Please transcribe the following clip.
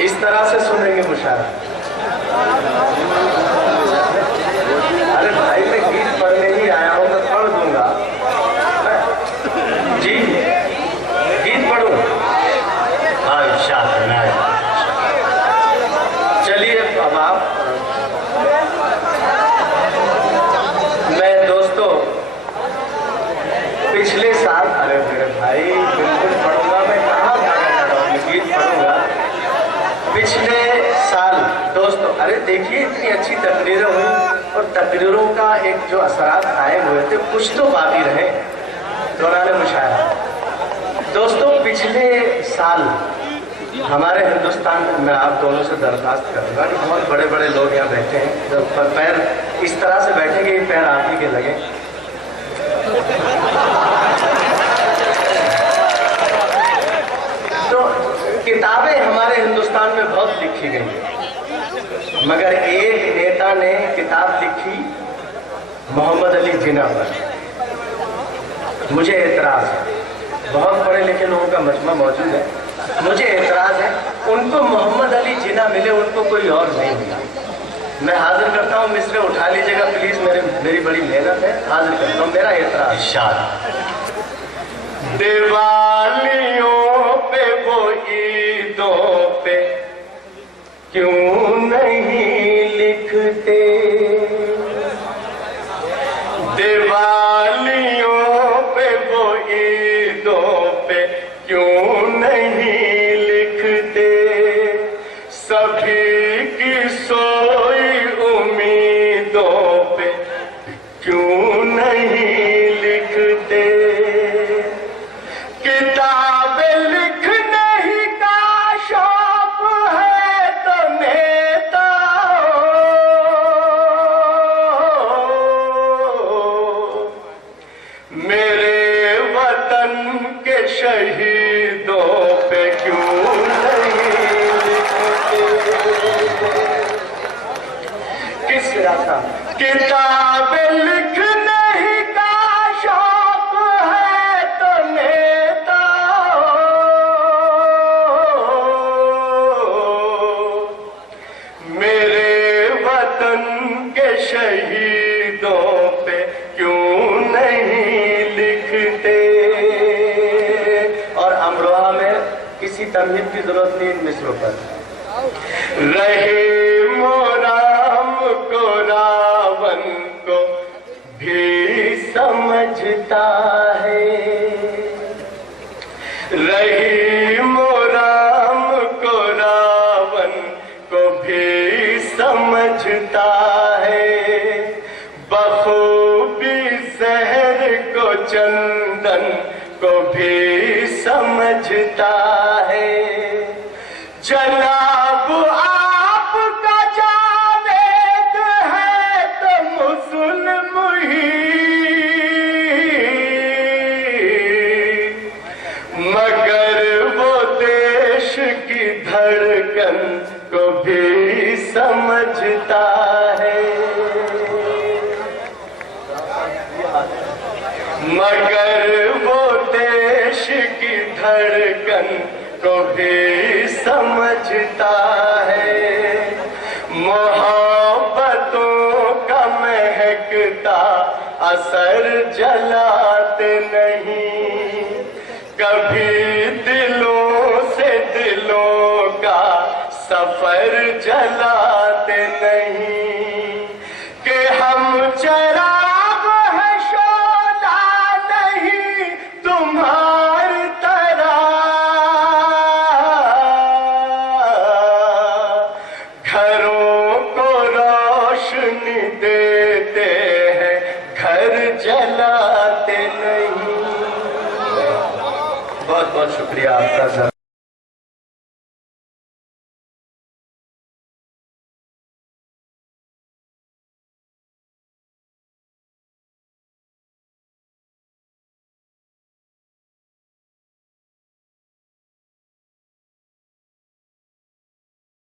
इस तरह से सुनेंगे मुशायरा। अरे भाई मैं गीत पढ़ने ही आया हूँ, मैं पढ़ दूंगा जी। गीत पढ़ूं? हाँ शाबाश। चलिए अब आप, मैं दोस्तों पिछले साल, अरे मेरे भाई बिल्कुल पढ़ूंगा, मैं कहाँ भागा जा रहा हूँ, गीत पढ़ूंगा। पिछले साल दोस्तों, अरे देखिए इतनी अच्छी तकरीरें हुई और तकरीरों का एक जो असरात कायम हुए थे, कुछ तो बाकी रहे दौरान मुशायरा। दोस्तों पिछले साल हमारे हिंदुस्तान में, मैं आप दोनों से दरख्वास्त करूंगा कि बहुत बड़े बड़े लोग यहाँ बैठे हैं, जब पैर इस तरह से बैठेंगे ये पैर आप ही के लगे। तो किताबें हमारे हिंदुस्तान में बहुत लिखी गई, मगर एक नेता ने किताब लिखी मोहम्मद अली जिन्ना पर। मुझे एतराज है, बहुत पढ़े लिखे लोगों का मजमा मौजूद है, मुझे एतराज है। उनको मोहम्मद अली जिन्ना मिले, उनको कोई और नहीं मिला। मैं हाजिर करता हूँ, मिसरे उठा लीजिएगा प्लीज, मेरी बड़ी मेहनत है, हाजिर करता हूँ मेरा एतराज। दिवालियों पे वो ईदों पे क्यों नहीं लिखते, दिवालियों पे वो ईदों पे क्यों नहीं लिखते, सभी की सोई उम्मीदों पे क्यों नहीं लिखते, किताबें लिखने ही का शौक है तो नेता मेरे वतन के शहीदों पे क्यों नहीं लिखते। किस रास्ता किताबें लिखने ही का शौक है तो नेता मेरे वतन के शहीदों पे क्यों नहीं लिखते। और अमरोहा में किसी तमहीद की जरूरत नहीं इन मिसरों पर। रहे मोराम को रावण को भी समझता है, रही मोराम को रावण को भी समझता है, बखूबी जहर को चंदन को भी समझता है। जनाब आपका जावेद है तो मुस्लिम ही, मगर वो देश की धड़कन को भी समझता है, मगर वो देश की धड़कन को भी समझता है। मोहब्बतों का महकता असर जलाते नहीं, कभी दिलों से दिलों का सफर जलाते नहीं, कि हम चराग है शोला नहीं तुम्हारी तरह, घरों को रोशनी देते हैं घर जलाते नहीं। बहुत बहुत शुक्रिया आपका।